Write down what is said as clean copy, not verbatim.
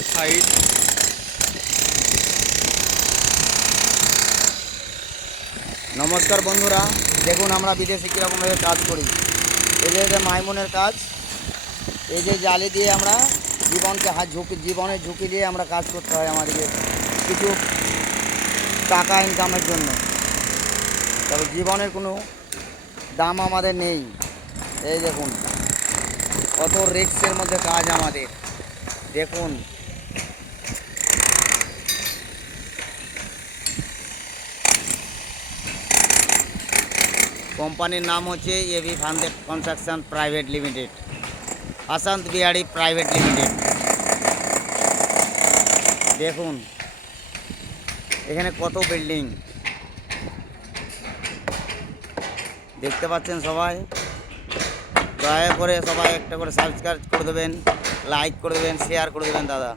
আমাদের সাইড। নমস্কার বন্ধুরা, দেখুন আমরা বিদেশে কীরকমভাবে কাজ করি। এই যে মাইমুনের কাজ, এই যে জালি দিয়ে আমরা জীবনের ঝুঁকি দিয়ে আমরা কাজ করতে হয় আমাদেরকে কিছু টাকা ইনকামের জন্য। তবে জীবনের কোনো দাম আমাদের নেই। এই দেখুন কত রিস্কের মধ্যে কাজ আমাদের, দেখুন। কোম্পানির নাম হচ্ছে এবি ফান্ডে কনস্ট্রাকশন প্রাইভেট লিমিটেড, আসান্ত বিহারি প্রাইভেট লিমিটেড। দেখুন এখানে কত বিল্ডিং দেখতে পাচ্ছেন সবাই। দয়া করে সবাই একটা করে সাবস্ক্রাইব করে দেবেন, লাইক করে দেবেন, শেয়ার করে দেবেন দাদা।